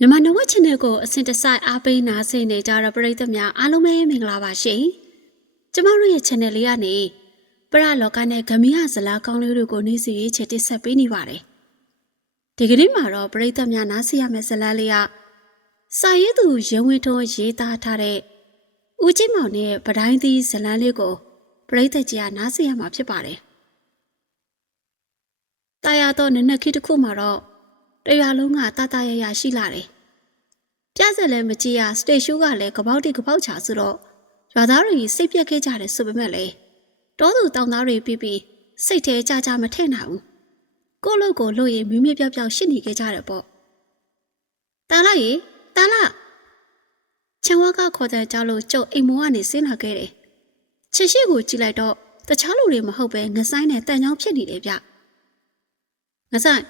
မြန်မာနဝက် channel ကိုအစဉ်တစိုက်အားပေးနားဆင်နေကြတဲ့ပရိသတ်များအားလုံးပဲမင်္ဂလာပါရှင်။ကျမတို့ရဲ့ channel လေးကနေပရလောကနဲ့ဂမီးရဇလားကောင်းလေးတွေကိုနေ့စဉ်ရေးချက်တင်ဆက်ပေးနေပါတယ်။ဒီကနေ့မှာတော့ပရိသတ်များနားဆင်ရမယ့်ဇလားလေးကစာရေးသူရဲဝင်းထွန်းရေးသားထားတဲ့ဦးချင်းမောင်နဲ့ဗဒိုင်းသီးဇလန်းလေးကိုပရိသတ်ကြီးကနားဆင်ရမှာဖြစ်ပါတယ်။တာယာတော့နနက်ခီတစ်ခုမှာတော့ တရွာလုံးကတတရရရှိလာတယ်။ပြဆက်လည်းမကြည့်ရစတေရှိုးကလည်းကပောက်တိကပောက်ချဆိုတော့ရွာသားတွေစိတ်ပြက်ခဲ့ကြတယ်ဆိုပေမဲ့လေတောသူတောင်သားတွေပြီးပြီးစိတ်ထဲကြကြမထည့်နိုင်ဘူး။ကိုယ့်လို့ကိုယ်လို့ရင်မိမိပြောက်ပြောက်ရှစ်နေခဲ့ကြတယ်ပေါ့။တားလိုက်ရေတားလာချံဝါကခေါ်တဲ့ကြောက်လို့ကျုပ်အိမ်မောကနေဆင်းလာခဲ့တယ်။ချစ်ရှိကိုကြည့်လိုက်တော့တခြားလူတွေမဟုတ်ပဲငဆိုင်နဲ့တန်ချောင်းဖြစ်နေတယ်ဗျ။ငဆိုင်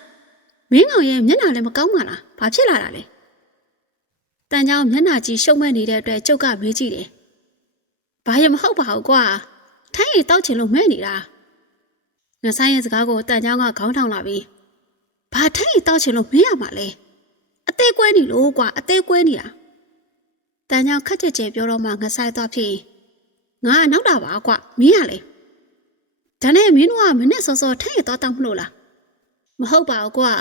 မင်းကောင်ရဲ့မျက်နှာလည်းမကောင်းပါလားဘာဖြစ်လာတာလဲတန်ကြောင်မျက်နှာကြီးရှုံမဲ့နေတဲ့အတွက်ကျုပ်ကမေးကြည့်တယ်ဘာရမဟုတ်ပါဘူးကွာထိုင်းရီတောက်ချင်လို့မဲ့နေတာငဆိုင်ရဲ့စကားကိုတန်ကြောင်ကခေါင်းထောင်လာပြီးဘာထိုင်းရီတောက်ချင်လို့မင်းရမှာလဲအသေးကွဲနေလို့ကွာအသေးကွဲနေတာတန်ကြောင်ခက်ကြဲကြဲပြောတော့မှငဆိုင်သွားဖြစ်ငါကနောက်တာပါကွာမင်းရလေဒါနဲ့မင်းတို့ကမနဲ့စောစောထိုင်းရီတောက်တောက်မလို့လားမဟုတ်ပါဘူးကွာ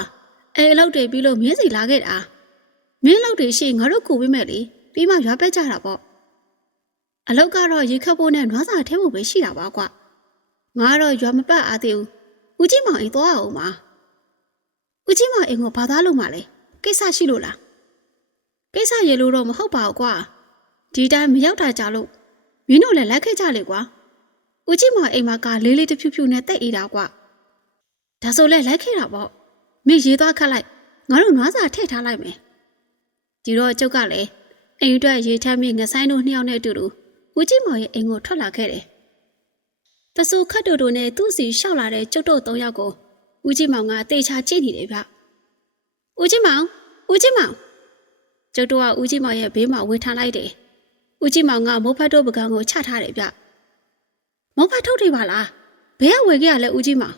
အဲအလောက်တွေပြီးလို့မင်းစီလာခဲ့တာမင်းလောက်တွေရှိငါတို့ကူပေးမဲ့လေပြီးမှရွာပက်ကြတာပေါ့အလောက်ကတော့ရေခတ်ဖို့နဲ့နွားစာထဲဖို့ပဲရှိတာပါကွာငါကတော့ရွာမပတ်အားသေးဘူးဦးကြီးမောင်အိမ်သွားအောင်ပါဦးကြီးမောင်အိမ်ကိုဘာသားလို့မလဲကိစ္စရှိလို့လားကိစ္စရေလို့တော့မဟုတ်ပါဘူးကွာဒီတိုင်းမရောက်တာကြလို့မင်းတို့လည်းလက်ခဲ့ကြလေကွာဦးကြီးမောင်အိမ်မှာကလေးလေးတဖြူဖြူနဲ့တက်အေးတာကွာဒါဆိုလဲလိုက်ခဲ့တာပေါ့ မင်းရေးသွားခတ်လိုက်ငါတို့နွားစာထည့်ထားလိုက်မယ်ဒီတော့ကျုပ်ကလည်းအိမ်အတွက်ရေးထမ်းပြီးငဆိုင်တို့နှစ်ယောက်နဲ့အတူတူဦးကြီးမောင်ရဲ့အိမ်ကိုထွက်လာခဲ့တယ်တဆူခတ်တူတူနဲ့သူ့စီရှောက်လာတဲ့ကျုပ်တို့သုံးယောက်ကိုဦးကြီးမောင်ကတေချာကြည့်နေတယ်ဗျဦးကြီးမောင်ဦးကြီးမောင်ကျုပ်တို့ကဦးကြီးမောင်ရဲ့ဘေးမှာဝေထားလိုက်တယ်ဦးကြီးမောင်ကမိုးဖတ်တို့ပကံကိုချထားတယ်ဗျမိုးဖတ်ထုတ်တွေပါလားဘယ်ကဝယ်ခဲ့ရလဲဦးကြီးမောင်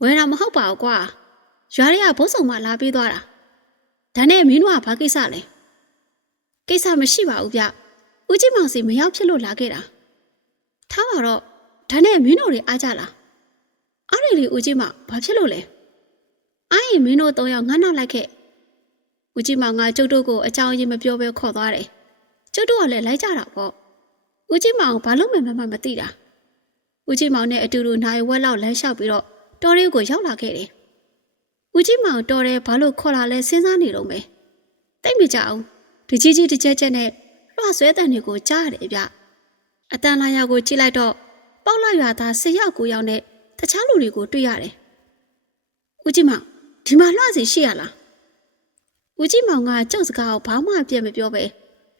ဝယ်တာမဟုတ်ပါဘူးကွာ ရွာတွေကဘုတ်ဆောင်မလာပေးသွားတာဒါနဲ့မင်းတို့ကဘာကိစ္စလဲကိစ္စမရှိပါဘူးဗျဦးကြီးမောင်စီမရောက်ဖြစ်လို့လာခဲ့တာထားပါတော့ဒါနဲ့မင်းတို့တွေအားကြလားအားရလေဦးကြီးမောင်ဘာဖြစ်လို့လဲအားရင်မင်းတို့သုံးယောက်ငါနောက်လိုက်ခဲ့ဦးကြီးမောင်ကကျုပ်တို့ကိုအကြောင်းရင်းမပြောဘဲခေါ်သွားတယ်ကျုပ်တို့ကလည်းလိုက်ကြတာပေါ့ဦးကြီးမောင်ဘာလို့မှမမှမသိတာဦးကြီးမောင်နဲ့အတူတူနိုင်ဝက်လောက်လမ်းလျှောက်ပြီးတော့တော်လေးကိုရောက်လာခဲ့တယ် ဦးကြီးမောင်တော်တယ်ဘာလို့ခေါ်လာလဲစဉ်းစားနေတော့မယ်တိတ်မကြအောင်ဒီကြီးကြီးတစ်ချက်ချက်နဲ့လွှဆွဲတန်တွေကိုကြားရတယ်ဗျအတန်လာရောက်ကိုကြည့်လိုက်တော့ပေါက်လာရွာသား၁၀ယောက်ကိုယောက်နဲ့တခြားလူတွေကိုတွေ့ရတယ်ဦးကြီးမောင်ဒီမှာလွှစီရှိရလားဦးကြီးမောင်ကကြောက်စကားကိုဘာမှအပြတ်မပြောပဲ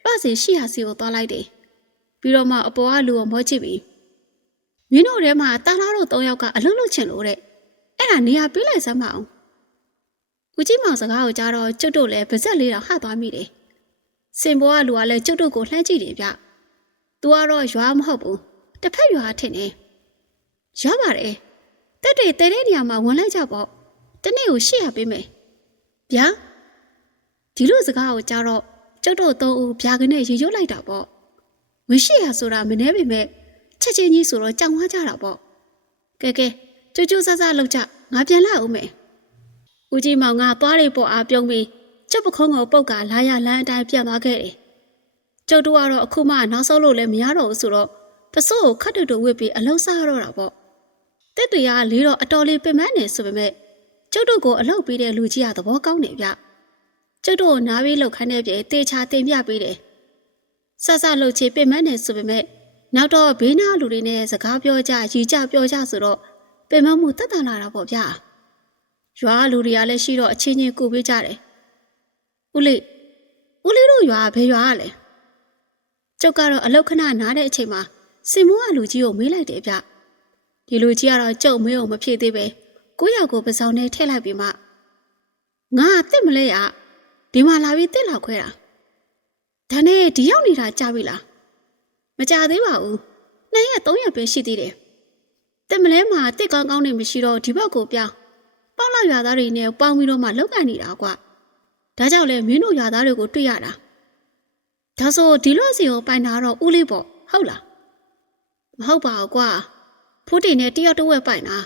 လွှစီရှိရစီကိုသွားလိုက်တယ်ပြီးတော့မှအပေါ်ကလူကိုမောကြည့်ပြီးမင်းတို့ထဲမှာတာလာတို့၃ယောက်ကအလုံးလုံးချင်လို့တဲ့အဲ့ဒါနေရာပေးလိုက်စမ်းမအောင် ဦးကြီးမောင်စကားကိုကြားတော့ကျုပ်တို့လည်းပါဇက်လေးတော့ဟသွားမိတယ်။စင်ဘောကလူကလည်းကျုပ်တို့ကိုလှမ်းကြည့်တယ်ဗျ။ "तू ကတော့ရွာမဟုတ်ဘူး။တစ်ဖက်ရွာထင်တယ်။ရပါတယ်။တက်တွေတဲတဲ့နေရာမှာဝင်လိုက်ကြပေါ့။တနေ့ကိုရှေ့ရပေးမယ်။ဗျာ။ဒီလိုစကားကိုကြားတော့ကျုပ်တို့သုံးဦးဗျာကနေရေရွတ်လိုက်တာပေါ့။ဝင်ရှေ့ရဆိုတာမနှဲပေမဲ့ချက်ချင်းကြီးဆိုတော့ကြောင်သွားကြတာပေါ့။ကဲကဲကြိုးကြိုးဆဆလောက်ကြငါပြန်လာအောင်မယ်။ ဦးကြီးမောင်ကသွားရိပ်ပေါ်အားပြုံးပြီးကျုပ်ပခုံးကိုပုတ်ကလာရလန်းအတိုင်းပြန်သွားခဲ့တယ်။ကျုပ်တို့ကတော့အခုမှနောက်ဆုံးလို့လည်းမရတော့ဘူးဆိုတော့ပစိုးကိုခတ်တူတူဝစ်ပြီးအလုံးစားရတော့တာပေါ့။တက်တွေကလေးတော့အတော်လေးပင်ပန်းနေဆိုပေမဲ့ကျုပ်တို့ကိုအလုပ်ပေးတဲ့လူကြီးကသဘောကောင်းနေဗျ။ကျုပ်တို့ကိုနားပြီးလှုပ်ခမ်းတဲ့ပြေတေချာတင်ပြပေးတယ်။ဆဆလှုပ်ချေပင်ပန်းနေဆိုပေမဲ့နောက်တော့ဘေးနာလူတွေနဲ့စကားပြောကြရီကြပြောကြဆိုတော့ပင်မမှုတက်တန်လာတာပေါ့ဗျာ။ ရွာလူတွေကလည်းရှိတော့အချင်းချင်းကူပေးကြတယ်။ဦးလေးဦးလေးတို့ရွာကဘယ်ရွာကလဲ။ကျုပ်ကတော့အလောက်ခဏနားတဲ့အချိန်မှာစင်မိုးကလူကြီးကိုမေးလိုက်တယ်ဗျ။ဒီလူကြီးကတော့ကျုပ်မေးအောင်မဖြေသေးပဲကိုယ့်ယောက်ကိုပစောင်းနဲ့ထည့်လိုက်ပြီးမှငါကတစ်မလဲရဒီမှာလာပြီးတစ်လောက်ခွဲတာ။ဒါနဲ့ဒီရောက်နေတာကြပြီလား။မကြသေးပါဘူး။နှစ်ရက်သုံးရက်ပဲရှိသေးတယ်။တစ်မလဲမှာတစ်ကောင်းကောင်းနေမရှိတော့ဒီဘက်ကိုပြောင်း ပေါက်လာရွာသားတွေနဲ့ပေါင်းပြီးတော့မှလောက်ကန်နေတာကွာဒါကြောင့်လေမင်းတို့ရွာသားတွေကိုတွေ့ရတာဒါဆိုဒီလွတ်စီကိုပိုင်တာတော့ဦးလေးပေါ့ဟုတ်လားမဟုတ်ပါဘူးကွာဖိုးတင်နဲ့တယောက်တစ်ဝက်ပိုင်တာ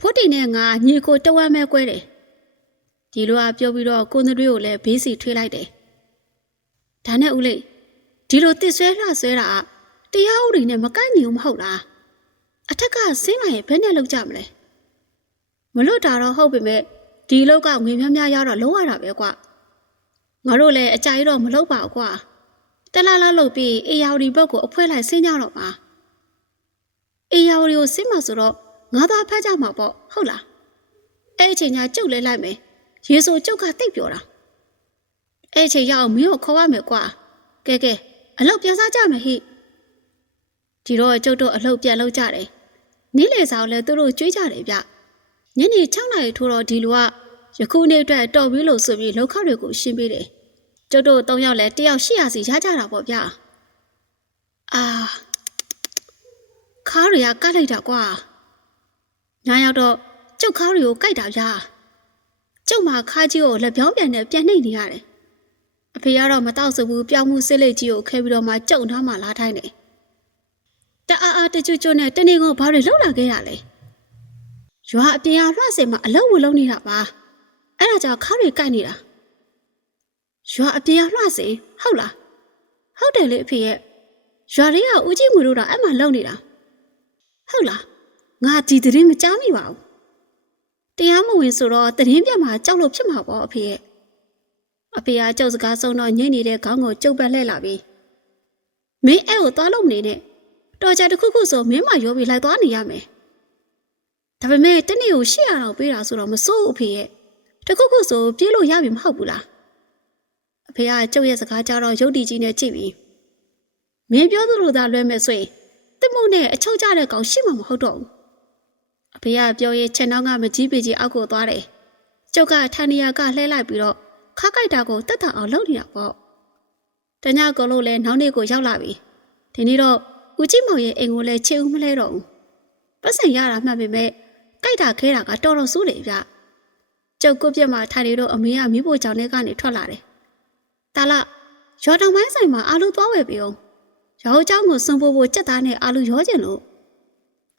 ဖိုးတင်နဲ့ငါညီကိုတစ်ဝက်မဲ့ကွဲတယ်ဒီလိုကပြောပြီးတော့ကိုင်းတွေကိုလည်းဘေးစီထွေးလိုက်တယ်ဒါနဲ့ဦးလေးဒီလိုတစ်ဆွဲလှဆွဲတာကတရားဥပဒေနဲ့မကိုက်ညီဘူးမဟုတ်လားအထက်ကဆင်းလာရင်ဘယ်နဲ့လောက်ကြမလဲ မလွတ်တာတော့ဟုတ်ပေမဲ့ဒီလောက်ကငွေများများရတော့လုံးရတာပဲကွာငါတို့လည်းအကြိုက်တော့မလုပ်ပါဘူးကွာတလားလားလုပ်ပြီးအေယာဝတီဘက်ကိုအဖွဲလိုက်ဆင်းကြတော့ပါအေယာဝတီကိုဆင်းမှာဆိုတော့ငါသာဖတ်ကြမှာပေါ့ဟုတ်လားအဲ့အချိန်ညာကျုပ်လဲလိုက်မယ်ရေဆိုကျုပ်ကတိတ်ပြောတာအဲ့အချိန်ရောက်မင်းကိုခေါ်ရမယ်ကွာကဲကဲအလုပ်ပြန်စားကြမယ်ဟိဒီတော့ကျုပ်တို့အလုပ်ပြန်လုပ်ကြတယ်နေ့လေစာကိုလည်းသူတို့ကြွေးကြတယ်ဗျ ညနေ6နာရီထိုးတော့ဒီလူကယခုနေ့အတွက်တော်ပြီလို့ဆိုပြီးလောက်ခတွေကိုရှင်းပေးတယ်ကျုပ်တို့၃ယောက်လည်းတယောက်800စီရကြတာပေါ့ဗျအာခါးတွေကကတ်လိုက်တာကွာညာရောက်တော့ကျုပ်ခါးတွေကိုကြိုက်တာဗျကျုပ်မှာခါးကြီးကိုလက်ပြောင်းပြန်နဲ့ပြန်နှိပ်နေရတယ်အဖေကတော့မတော့စဘူးပြောင်းမှုစစ်လက်ကြီးကိုခဲပြီးတော့မှကြုံထားမှလာထိုင်းတယ်တအားအားတချွချွနဲ့တနေ့ကဘာတွေလှုပ်လာခဲ့ရလဲ ရွာအပြင်ကလွှတ်စင်မှာအလုံးဝလုံးနေတာပါအဲ့ဒါကြောင့်ခါးတွေကြိုက်နေတာရွာအပြင်ကလွှတ်စင်ဟုတ်လားဟုတ်တယ်လေအဖေရဲ့ရွာတွေကဦးကြီးငွေတို့တော့အဲ့မှာလုံနေတာဟုတ်လားငါဒီသတင်းမကြားမိပါဘူးတရားမဝင်ဆိုတော့သတင်းပြတ်မှာကြောက်လို့ဖြစ်မှာပေါ့အဖေရဲ့အဖေကကြောက်စကားဆုံးတော့ညှိနေတဲ့ခေါင်းကိုကျုပ်ပတ်လှည့်လာပြီးမင်းအဲ့ကိုသွားလို့မနေနဲ့တော်ကြတစ်ခုခုဆိုမင်းမရောပြီးလိုက်သွားနေရမယ် ဒါပေမဲ့တနေ့ကို800တောင်ပေးတာဆိုတော့မစိုးဘူးအဖေရဲ့တခုခုဆိုပြေးလို့ရပြီမဟုတ်ဘူးလားအဖေကကျုပ်ရဲ့စကားကြားတော့ရုတ်တီကြီးနဲ့ကြည့်ပြီးမင်းပြောသလိုသာလွဲမဲ့ဆိုရင်တစ်မှုနဲ့အချုပ်ကျတဲ့ကောင်ရှိမှာမဟုတ်တော့ဘူးအဖေကပြောရင်ခြေနှောင်းကမကြီးပေကြီးအောက်ကိုသွားတယ်ကျုပ်ကထန်နီယာကလှဲလိုက်ပြီးတော့ခါကိုက်တာကိုတက်တာအောင်လုပ်နေတာပေါ့တညကုံလို့လဲနောက်နေ့ကိုရောက်လာပြီဒီနေ့တော့ဦးကြီးမောင်ရဲ့အိမ်ကိုလည်းချေဦးမလဲတော့ဘူးပတ်စံရတာမှတ်ပေမဲ့ ကြိုက်တာခဲတာကတော်တော်ဆိုးတယ်ဗျကျုပ်ကိုပြက်မှာထိုင်နေတော့အမေကမိဖို့ကြောင့်လည်းကနေထွက်လာတယ်တာလရော်တောင်မိုင်းဆိုင်မှာအာလူသွားဝယ်ပြီးအောင်ရောင်းเจ้าကိုစွန့်ဖို့ဖို့စက်သားနဲ့အာလူရောကျင်လို့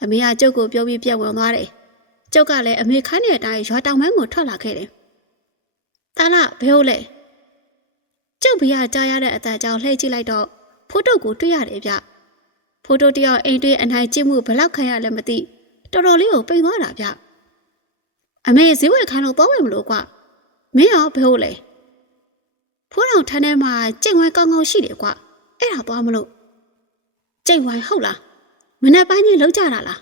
အမေကကျုပ်ကိုပြောပြီးပြက်ဝင်သွားတယ်ကျုပ်ကလည်းအမေခိုင်းတဲ့အတိုင်းရွာတောင်မိုင်းကိုထွက်လာခဲ့တယ်တာလဘယ်ဟုတ်လဲကျုပ်ဘီယာကြားရတဲ့အတန်ကြောင့်လှည့်ကြည့်လိုက်တော့ဖိုးတုတ်ကိုတွေ့ရတယ်ဗျဖိုးတုတ်တယောက်အိမ်တွင်းအနိုင်ကျင့်မှုဘလောက်ခံရလဲမသိ တော်တော်လေးကိုပိန်သွားတာဗျအမေဈေးဝယ်ခိုင်းလို့တော့ဝယ်မလို့ကွမင်းရောဘယ်ဟုတ်လဲဖိုးတော်ထန်းထဲမှာကြိတ်ဝိုင်းကောင်းကောင်းရှိတယ်ကွအဲ့ဒါသွားမလို့ကြိတ်ဝိုင်းဟုတ်လားမနေ့ပိုင်းကြီးလောက်ကြတာလား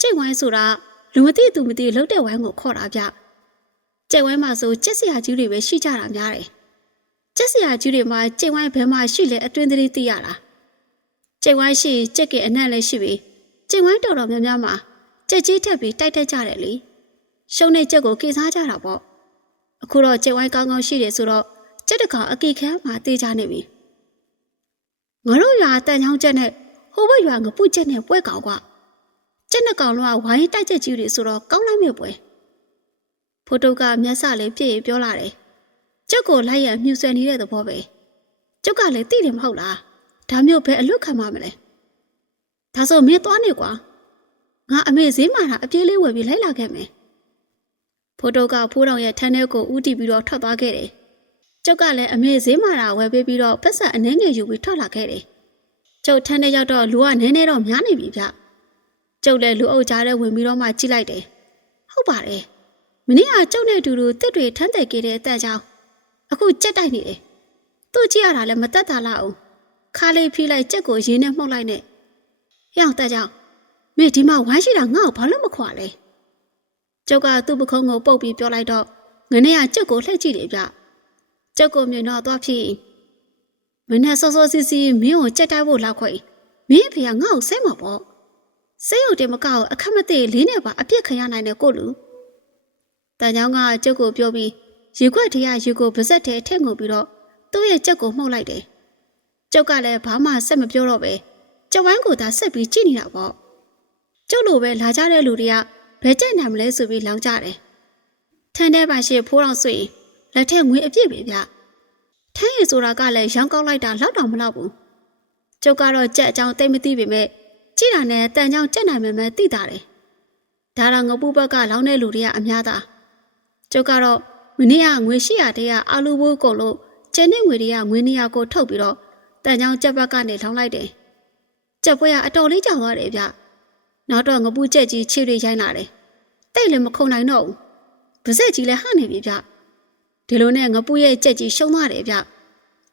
ကြိတ်ဝိုင်းဆိုတာလူမသိသူမသိလောက်တဲ့ဝိုင်းကိုခေါ်တာဗျကြိတ်ဝိုင်းမှာဆိုကြက်စရာကြီးတွေပဲရှိကြတာများတယ်ကြက်စရာကြီးတွေမှာကြိတ်ဝိုင်းဘယ်မှာရှိလဲအတွင်းသတိသိရတာကြိတ်ဝိုင်းရှိကြက်ကအနက်လည်းရှိပြီ ကြိတ်ဝိုင်းတော်တော်များများမှာကြက်ကြီးထက်ပြီးတိုက်တက်ကြတယ်လေရှုံးတဲ့ကြက်ကိုကိစားကြတာပေါ့အခုတော့ကြက်ဝိုင်းကောင်းကောင်းရှိတယ်ဆိုတော့ကြက်တကောင်အကိခဲမှာတေးကြနေပြီငါတို့ရွာတန်ချောင်းချက်နဲ့ဟိုဘက်ရွာငပုချက်နဲ့ပွဲကောင်ကကြက်နှစ်ကောင်လုံးကဝိုင်းတိုက်ချက်ကြီးတွေဆိုတော့ကောင်းလိုက်မြပွဲဖိုတိုကမျက်စလေးပြည့်ပြောလာတယ်ကျုပ်ကိုလိုက်ရမြူဆွဲနေတဲ့သဘောပဲကျုပ်ကလည်းသိတယ်မဟုတ်လားဒါမျိုးပဲအလွတ်ခံပါမလဲ ဒါဆိုမင်းသွားနေကွာငါအမေဈေးမှာတာအပြေးလေးဝယ်ပြီးလိုက်လာခဲ့မယ်ဖိုတိုကဖိုးတော်ရဲ့ထန်းထဲကိုဥတီပြီးတော့ထွက်သွားခဲ့တယ်ကျုပ်ကလည်းအမေဈေးမှာတာဝယ်ပေးပြီးတော့ပတ်စံအနှဲငယ်ယူပြီးထွက်လာခဲ့တယ်ကျုပ်ထန်းထဲရောက်တော့လူကနည်းနည်းတော့များနေပြီဗျကျုပ်လည်းလူအုပ်ကြားထဲဝင်ပြီးတော့မှကြည့်လိုက်တယ်ဟုတ်ပါတယ်မင်းကကျုပ်နဲ့အတူတူတစ်တွေထမ်းတယ်ခဲ့တဲ့အတန်ကြောင့်အခုကြက်တိုက်နေတယ်သူ့ကြည့်ရတာလည်းမတက်တာလားအောင်ခါလေးဖိလိုက်ကြက်ကိုရင်းနဲ့မှုတ်လိုက်နဲ့ ရောင်တက်ကြောင်မင်းဒီမှာဝိုင်းရှိတာငါ့ကိုဘာလို့မခွာလဲကျုပ်ကသူ့ပခုံးကိုပုတ်ပြီးပြောလိုက်တော့ငနဲ့ကကြက်ကိုလှည့်ကြည့်တယ်ဗျကျုပ်ကိုမြင်တော့သွားဖြစ်မနဲ့စောစောစီစီမင်းကိုကြက်တိုက်ဖို့လောက်ခွေမင်းအဖေကငါ့ကိုဆဲမှာပေါ့ဆေးရုံတင်မကောက်အခက်မသိလေးနဲ့ပါအပြစ်ခံရနိုင်တယ်ကိုလူတန်ချောင်းကကျုပ်ကိုပြောပြီးရေခွက်တရရေကိုပါဇက်ထဲထည့်ငုံပြီးတော့သူ့ရဲ့ကြက်ကိုမှုတ်လိုက်တယ်ကျုပ်ကလည်းဘာမှဆက်မပြောတော့ပဲ ကြက်ဝိုင်းကိုသာဆက်ပြီးကြည့်နေတာပေါ့ကျုပ်လိုပဲလာကြတဲ့လူတွေကဘယ်ကြက်နိုင်မလဲဆိုပြီးလောင်းကြတယ်ထန်းထဲပါရှိဖိုးတော်ဆွေလက်ထက်ငွေအပြည့်ပဲဗျထမ်းရည်ဆိုတာကလည်းရောင်းကောက်လိုက်တာလောက်တောင်မလောက်ဘူးကျုပ်ကတော့ကြက်အကြောင်းသိမသိပေမဲ့ကြည့်တာနဲ့တန်ကြောင်ကြက်နိုင်မယ်မဲ့သိတာတယ်ဒါတော့ငပူဘက်ကလောင်းတဲ့လူတွေကအများသားကျုပ်ကတော့မနေ့ကငွေ800တည်းကအာလူဘိုးကုန်လို့ကျန်တဲ့ငွေတွေကငွေ200ကိုထုတ်ပြီးတော့တန်ကြောင်ကြက်ဘက်ကနေလောင်းလိုက်တယ် ကြက်ပွဲကအတော်လေးကြောင်သွားတယ်ဗျနောက်တော့ငပူကြက်ကြီးခြေတွေရိုင်းလာတယ်တိတ်လည်းမခုံနိုင်တော့ဘူးပါဇက်ကြီးလည်းဟနေပြီဗျဒီလိုနဲ့ငပူရဲ့ကြက်ကြီးရှုံးသွားတယ်ဗျ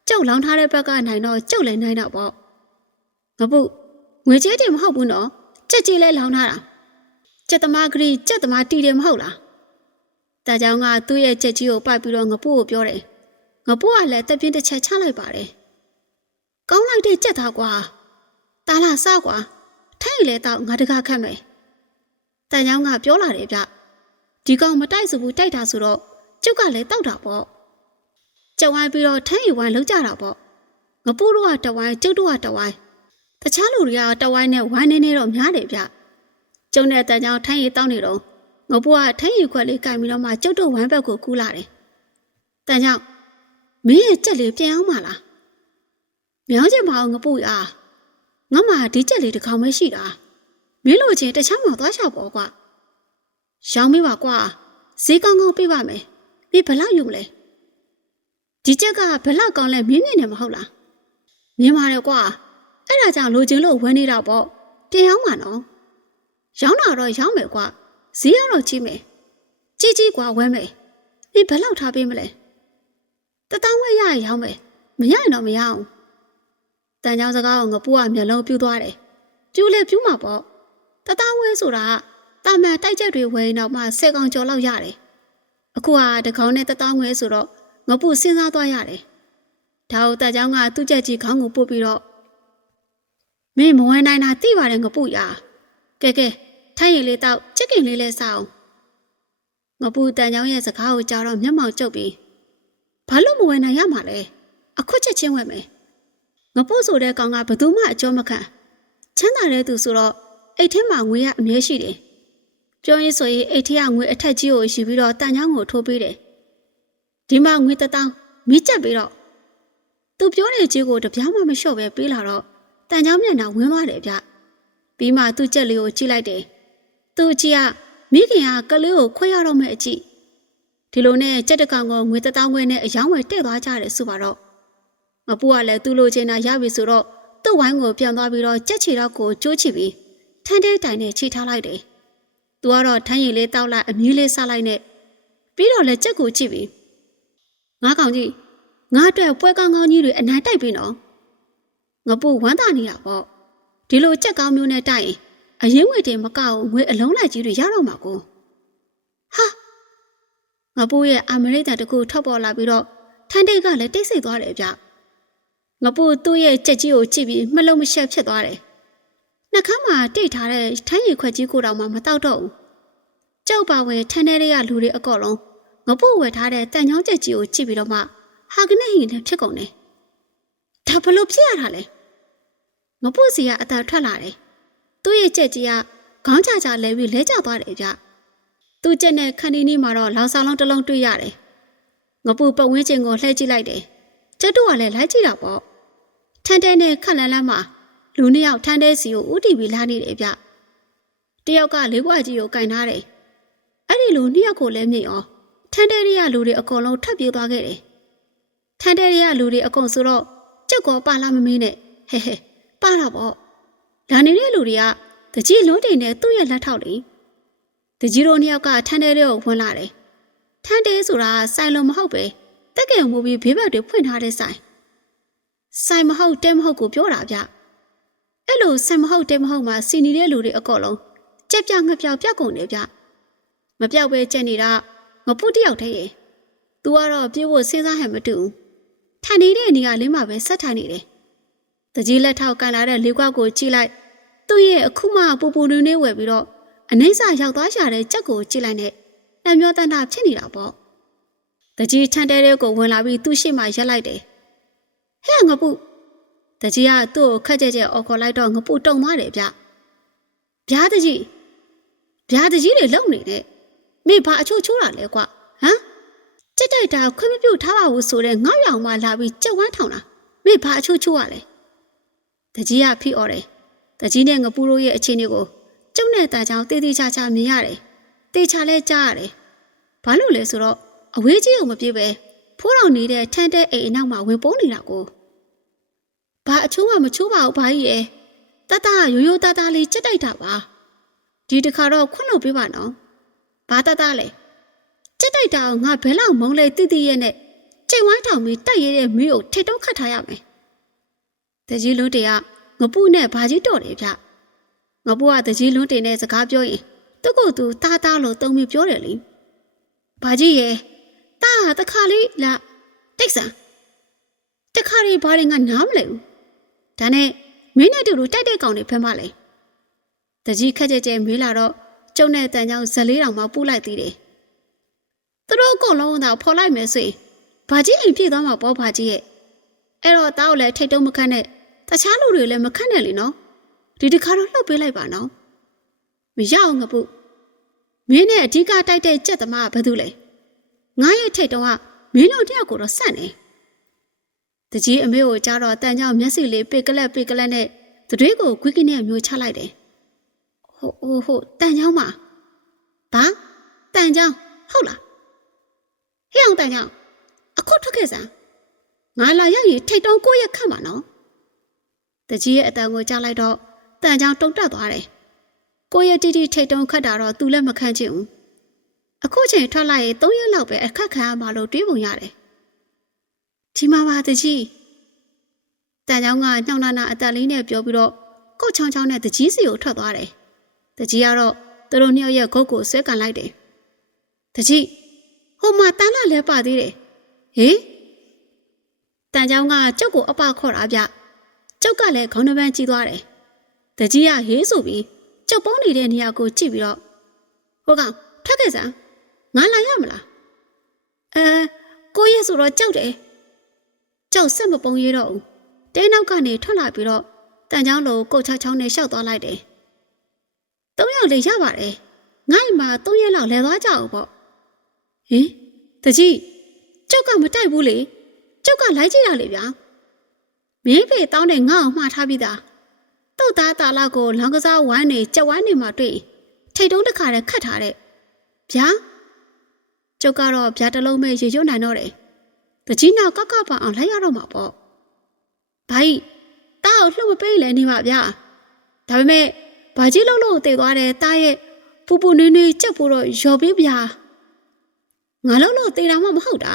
ကြောက်လောင်းထားတဲ့ဘက်ကနိုင်တော့ကြောက်လည်းနိုင်တော့ပေါ့ငပူငွေကြေးတွေမဟုတ်ဘူးနော်ကြက်ကြီးလည်းလောင်းထားတာကြက်သမားကလေးကြက်သမားတီတယ်မဟုတ်လားဒါကြောင့်ကသူ့ရဲ့ကြက်ကြီးကိုပတ်ပြီးတော့ငပူကိုပြောတယ်ငပူကလည်းတက်ပြင်းတစ်ချက်ချလိုက်ပါတယ်ကောင်းလိုက်တဲ့ကြက်သားကွာ တာလာစားကွာထိုင်လေတော့ငါတကားခတ်မယ်တန်ချောင်းကပြောလာတယ်ဗျဒီကောင်မတိုက်စဘူးတိုက်တာဆိုတော့ကျုပ်ကလည်းတောက်တာပေါ့ကြက်ဝိုင်းပြီးတော့ထမ်းရီဝိုင်းလုံးကြတာပေါ့ငပူတို့ကတဝိုင်းကျုပ်တို့ကတဝိုင်းတခြားလူတွေကတဝိုင်းနဲ့ဝိုင်းနေနေတော့များတယ်ဗျကျုံတဲ့တန်ချောင်းထမ်းရီတောက်နေတော့ငပူကထမ်းရီခွက်လေးကင်ပြီးတော့မှကျုပ်တို့ဝိုင်းဘက်ကိုကူးလာတယ်တန်ချောင်းမင်းရဲ့ကြက်လေးပြန်အောင်မလားမြောင်းချင်မအောင်ငပူအား ငါမှဒီကြက်လေးတစ်ကောင်ပဲရှိတာမင်းလိုချင်တခြားမှာသွားချပေါ့ကွာရောင်းမေးပါကွာဈေးကောင်းကောင်းပေးပါမယ်မင်းဘယ်လောက်ယူမလဲဒီကြက်ကဘယ်လောက်ကောင်းလဲမင်းမြင်နေမဟုတ်လားမြင်ပါတယ်ကွာအဲ့ဒါကြောင့်လိုချင်လို့ဝယ်နေတာပေါ့တင်အောင်ပါနော်ရောင်းတာတော့ရောင်းမယ်ကွာဈေးကတော့ကြီးမယ်ကြီးကြီးကွာဝယ်မယ်မင်းဘယ်လောက်ထားပေးမလဲတတောင်းဝဲရရင်ရောင်းမယ်မရရင်တော့မရအောင် တန်ချောင်းစကားကိုငပူကမျက်လုံးပြူးသွားတယ်ပြူးလဲပြူးမှာပေါ့တတောင်းဝဲဆိုတာကတာမန်တိုက်ချက်တွေဝယ်ရင်တော့မှဆယ်ကောင်ကျော်လောက်ရတယ်အခုကတကောင်နဲ့တတောင်းဝဲဆိုတော့ငပူစဉ်းစားသွားရတယ်ဒါဟုတ်တန်ချောင်းကသူ့ချက်ကြီးခေါင်းကိုပုတ်ပြီးတော့မင်းမဝဲနိုင်တာသိပါတယ်ငပူရာကဲကဲထိုင်ရည်လေးတော့ချစ်ကင်လေးလဲစားအောင်ငပူတန်ချောင်းရဲ့စကားကိုကြားတော့မျက်မှောင်ကျုပ်ပြီးဘာလို့မဝဲနိုင်ရမှာလဲအခွတ်ချက်ချင်းဝဲမယ် ငပုတ်ဆိုတဲ့ကောင်ကဘသူမှအကျော်မခံချမ်းသာတဲ့သူဆိုတော့အိတ်ထဲမှာငွေရအမြဲရှိတယ်ပြောရင်းဆိုရင်အိတ်ထဲကငွေအထက်ကြီးကိုယူပြီးတော့တန်ချောင်းကိုထိုးပေးတယ်ဒီမှာငွေတထောင်မိကျက်ပြီးတော့သူပြောတဲ့ကြီးကိုတပြားမှမလျှော့ပဲပေးလာတော့တန်ချောင်းမျက်နှာဝင်းသွားတယ်ဗျပြီးမှသူ့ကြက်လေးကိုကြည့်လိုက်တယ်သူ့ကြီးကမိခင်ကကလေးကိုခွဲရတော့မဲ့အကြည့်ဒီလိုနဲ့ကြက်တကောင်ကငွေတထောင်ခွဲနဲ့အယောင်းဝယ်တဲ့သွားကြတယ်ဆိုပါတော့ မပူကလည်းသူ့လိုချင်တာရပြီဆိုတော့သူ့ဝိုင်းကိုပြန်သွားပြီးတော့ကြက်ချီတော့ကိုကျိုးချပြီးထန်းတဲတိုင်နဲ့ခြိထားလိုက်တယ်။သူကတော့ထန်းရည်လေးတောက်လိုက်အမြည်လေးဆလိုက်နဲ့ပြီးတော့လည်းကြက်ကိုကြည့်ပြီးငါကောင်ကြီးငါအတွက်ပွဲကောင်းကောင်းကြီးတွေအနိုင်တိုက်ပြီနော်။ငပူဝမ်းသာနေတာပေါ့။ဒီလိုကြက်ကောင်းမျိုးနဲ့တိုက်ရင်အရင်ငွေတင်မကောက်ငွေအလုံးလိုက်ကြီးတွေရတော့မှာကို။ဟာငပူရဲ့အမရိကန်တကူထောက်ပေါ်လာပြီးတော့ထန်းတိတ်ကလည်းတိတ်ဆိတ်သွားတယ်ဗျ။ ငပူသူ့ရဲ့ကြက်ကြီးကိုကြည့်ပြီးမလုံးမရှက်ဖြစ်သွားတယ်။နှာခမ်းမှာတိတ်ထားတဲ့ထန်းရည်ခွက်ကြီးကိုတောင်မှမတောက်တော့ဘူး။ကြောက်ပါဝင်ထန်းထဲတွေကလူတွေအကောလုံးငပူဝယ်ထားတဲ့တန်ချောင်းကြက်ကြီးကိုကြည့်ပြီးတော့မှဟာကနေဟင်နဲ့ဖြစ်ကုန်တယ်။ဒါဘလို့ဖြစ်ရတာလဲ။ငပူစီကအသာထွက်လာတယ်။သူ့ရဲ့ကြက်ကြီးကခေါင်းချချလဲပြီးလဲကျသွားတယ်ဗျ။သူ့ကြက်နဲ့ခန်းဒီနီးမှာတော့လောင်စာလုံးတစ်လုံးတွေ့ရတယ်။ငပူပတ်ဝန်းကျင်ကိုလှည့်ကြည့်လိုက်တယ်။ကျက်တို့ကလည်းလိုက်ကြည့်တာပေါ့။ ထန်းတဲနဲ့ခက်လန်းလန်းမှာလူနှစ်ယောက်ထန်းတဲစီကိုဥတီပြီးလာနေတယ်ဗျ။တယောက်ကလေးကွာကြီးကိုကင်ထားတယ်။အဲ့ဒီလူနှစ်ယောက်ကိုလည်းမြင်အောင်ထန်းတဲတွေကလူတွေအကုန်လုံးထပ်ပြေးသွားခဲ့တယ်။ထန်းတဲတွေကလူတွေအကုန်ဆိုတော့ကြက်ကောပါလာမမင်းနဲ့ဟဲဟဲပါတာပေါ့။လာနေတဲ့လူတွေကတကြီးလုံးတိန်နဲ့သူ့ရဲ့လက်ထောက်လေ။တကြီးတို့နှစ်ယောက်ကထန်းတဲတွေကိုဝင်လာတယ်။ထန်းတဲဆိုတာဆိုင်လုံးမဟုတ်ပဲတက်ကယ်မူပြီးဘေးဘက်တွေဖွင့်ထားတဲ့ဆိုင်။ ဆိုင်မဟုတ်တဲမဟုတ်ကိုပြောတာဗျ။အဲ့လိုဆိုင်မဟုတ်တဲမဟုတ်မှာစီနေတဲ့လူတွေအကောလုံးကြက်ပြငှက်ပြောက်ပြောက်ကုန်တယ်ဗျ။မပြောက်ပဲကြက်နေတာငပုတယောက်တည်းရဲ့။ तू ကတော့ပြေးဖို့စဉ်းစားဟန်မတူဘူး။ထိုင်နေတဲ့နေရာလေးမှာပဲဆက်ထိုင်နေတယ်။တကြီးလက်ထောက်ကန်လာတဲ့လေးကွက်ကိုကြည့်လိုက်။သူ့ရဲ့အခုမှပူပူနွေးနွေးဝယ်ပြီးတော့အနှိမ့်စာရောက်သွားရှာတဲ့ကြက်ကိုကြည့်လိုက်နဲ့နှမျောတန်တာဖြစ်နေတာပေါ့။တကြီးထန်တဲတဲ့ကိုဝင်လာပြီးသူ့ရှေ့မှာရက်လိုက်တယ်။ ဟဲ့ငပုတကြီးကသူ့ကိုခက်ကြက်ကြက်အော်ခေါ်လိုက်တော့ငပုတုံသွားတယ်ဗျ။ဗျားတကြီးဗျားတကြီးတွေလုံနေတဲ့မိဘာအချို့ချိုးတာလဲကွာဟမ်ကြက်တိုက်တာခွင့်မပြုထားပါဘူးဆိုတဲ့ငေါ့ရောင်မှလာပြီးကြက်ဝမ်းထောင်တာမေဘာအချိုးချိုးရလဲတကြီးကဖိអော်တယ်တကြီးနဲ့ငပူတို့ရဲ့အခြေအနေကိုကျုပ်နဲ့တာချောင်းတေးသေးချာချာမြင်ရတယ်တေချာလဲကြားရတယ်ဘာလို့လဲဆိုတော့အဝေးကြီးအောင်မပြေပဲ ဖိုးတော်နေတဲ့ထန်းတဲ့အိမ်အနောက်မှာဝင်ပုန်းနေတာကိုဘာအချိုးမှမချိုးပါဘူးဘာကြီးရဲ့တတရိုးရိုးသားသားလေးကြက်တိုက်တာပါဒီတစ်ခါတော့ခွင့်လို့ပေးပါနော်ဘာတတလဲကြက်တိုက်တာကိုငါဘယ်လောက်မုန်းလဲတိတိရဲ့နဲ့ချိန်ဝိုင်းထောင်ပြီးတိုက်ရတဲ့မင်းကိုထိတ်တုံးခတ်ထားရမယ်။တကြီးလွန်းတေကငပုနဲ့ဘာကြီးတော်တယ်ဗျ။ငပုကတကြီးလွန်းတေနဲ့စကားပြောရင်သူ့ကိုယ်သူတားတားလို့တုံးပြီးပြောတယ်လေ။ဘာကြီးရဲ့ တားတခါလေးလာတိတ်ဆန်တခါလေးဘာတွေငါနားမလဲဘူး။ဒါနဲ့မင်းနဲ့တူတူတိုက်တဲ့ကောင်တွေဖမ်းပါလေ။တကြီးခက်ကြဲကြဲမေးလာတော့ကျုံနဲ့တန်ချောင်းဇလေးတောင်မှပူလိုက်သေးတယ်။သူတို့အကုန်လုံးတော့ဖော်လိုက်မယ်ဆိုရင်ဘာကြီးအိမ်ပြည့်သွားမှာပေါ့ဘာကြီးရဲ့အဲ့တော့တားကိုလည်းထိတ်တုံးမခတ်နဲ့တခြားလူတွေလည်းမခတ်နဲ့လीနော်ဒီတစ်ခါတော့လှုပ်ပေးလိုက်ပါနော်မရအောင်ငပုမင်းနဲ့အဓိကတိုက်တဲ့ကြက်သမားကဘာတူလဲ ငါရဲ့ထိတ်တုံးကမင်းတို့တယောက်ကိုတော့ဆန့်နေတကြီးအမေကိုကြားတော့တန်ကြောင်မျက်စိလေးပိတ်ကလက်ပိတ်ကလက်နဲ့တတွေးကိုခွိကိနဲ့မျိုးချလိုက်တယ်ဟိုဟိုဟိုတန်ကြောင်မှာဘာတန်ကြောင်ဟုတ်လားဟဲ့အောင်တန်ကြောင်အခုထွက်ခဲ့စမ်းငါလာရောက်ရင်ထိတ်တုံးကိုရက်ခတ်မှာနော်တကြီးရဲ့အတန်ကိုကြားလိုက်တော့တန်ကြောင်တုံတက်သွားတယ်ကိုရက်တီတီထိတ်တုံးခတ်တာတော့သူလည်းမခန့်ချင်ဘူး အခုချိန်ထွက်လာရင်၃ရက်လောက်ပဲအခက်ခံရမှာလို့တွေးပုံရတယ်ဒီမှာပါတကြီးတန်ကြောင်ကညောင်နာနာအတက်လေးနဲ့ပြောပြီးတော့ကောက်ချောင်းချောင်းနဲ့တကြီးစီကိုထွက်သွားတယ်တကြီးကတော့သူတို့နှစ်ယောက်ရဲ့ဂုတ်ကိုဆွဲကန်လိုက်တယ်တကြီးဟိုမှာတန်းလာလဲပါသေးတယ်ဟေးတန်ချောင်းကကျုပ်ကိုအပခေါ်တာဗျကျုပ်ကလည်းခေါင်းနှပန်းကြီးသွားတယ်တကြီးကဟေးဆိုပြီးကျုပ်ပုံးနေတဲ့နေရာကိုကြည့်ပြီးတော့ဟိုကောင်ထွက်ခဲ့စမ်း ငါလာရမလားအဲကိုရဲဆိုတော့ကြောက်တယ်ကြောက်ဆက်မပုံရတော့ဘူးတဲနောက်ကနေထွက်လာပြီးတော့တန်ချောင်းလိုကုတ်ချချောင်းနဲ့ရှောက်သွားလိုက်တယ်သုံးယောက်လေရပါတယ်ငါ့အိမ်မှာသုံးရက်လောက်လဲသွားကြအောင်ပေါ့ဟင်တကြီးကျုပ်ကမတိုက်ဘူးလေကျုပ်ကလိုက်ကြည့်တာလေဗျာမင်းဖေတောင်းတဲ့ငါ့အောင်မှားထားပြီးသားတုတ်သားတာလာကိုလောင်ကစားဝိုင်းနေကြက်ဝိုင်းနေမှာတွေ့ထိတ်တုံးတစ်ခါတည်းခတ်ထားတဲ့ဗျာ ကျုပ်ကတော့ဗျာတစ်လုံးမဲ့ရေရွတ်နိုင်တော့တယ်တကြီးနောက်ကောက်ကပ်ပါအောင်လိုက်ရတော့မှာပေါ့ဘိုင်တားကိုလှုပ်မပေးလဲနေပါဗျာဒါပေမဲ့ဘာကြီးလုံးလုံးတည်သွားတယ်တားရဲ့ပူပူနွေးနွေးကြက်ဖို့တော့ရော်ပေးဗျာငါလုံးလို့တေးတာမှမဟုတ်တာ